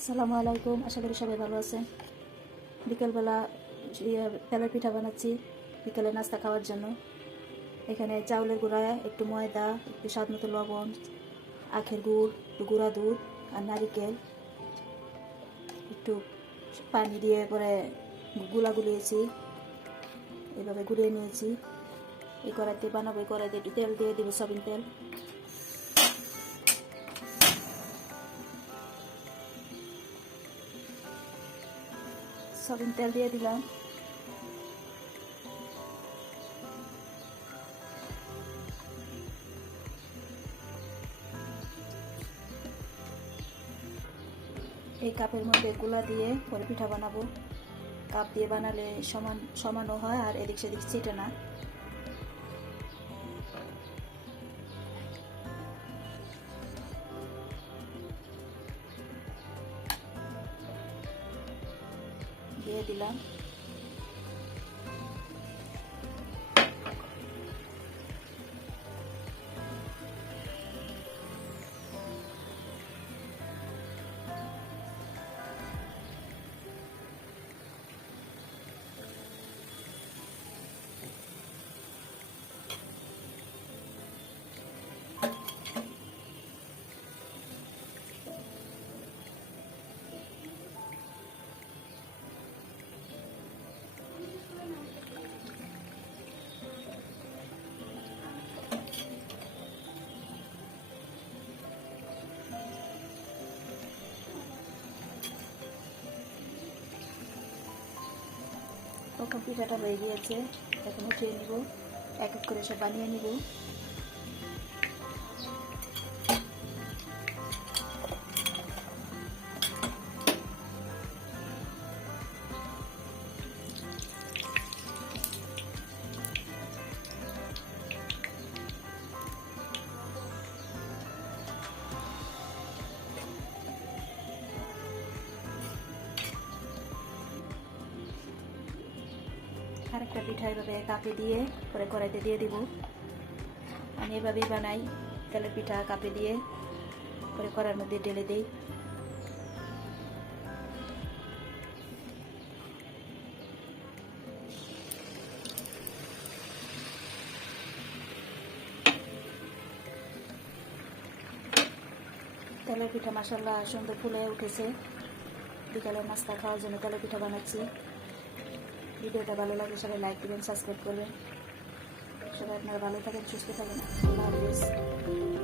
আসসালামু আলাইকুম, আশা করি সবাই ভালো আছেন। বিকেলবেলা তেলের পিঠা বানাচ্ছি বিকেলে নাস্তা খাওয়ার জন্য। এখানে চাউলের গুঁড়া, একটু ময়দা, একটু স্বাদ মতো লবণ, আখের গুড়, একটু গুঁড়া দুধ আর নারিকেল, একটু পানি দিয়ে পরে গুলিয়েছি, এভাবে গুলিয়ে নিয়েছি। এই কড়াইতে বানাবো, এই কড়াইতে একটু তেল দিয়ে দেবো, সয়াবিন তেল। সয়াবিন তেল দিয়ে দিলাম। এই কাপের মধ্যে গুলা দিয়ে পরে পিঠা বানাবো। কাপ দিয়ে বানালে সমানও হয় আর এদিক সেদিক ছিটে না। দিয়ে দিলাম। তখন পিঠাটা হয়ে গিয়েছে, এখন উঠিয়ে নিব, এক এক করে সব বানিয়ে নিব। আরেকটা পিঠা এভাবে কাপে দিয়ে পরে কড়াইতে দিয়ে দিব। আমি এভাবেই বানাই তেলের পিঠা, কাপে দিয়ে পরে কড়াইয়ের মধ্যে ঢেলে দিই। তেলের পিঠা মাশাআল্লাহ সুন্দর ফুলে উঠেছে। বিকালের নাস্তা খাওয়ার জন্য তেলের পিঠা বানাচ্ছি। ভিডিওটা ভালো লাগলে সবাই লাইক দিবেন, সাবস্ক্রাইব করবেন। সবাই আপনারা ভালো থাকেন, সুস্থ থাকেন। আল্লাহ হাফেজ।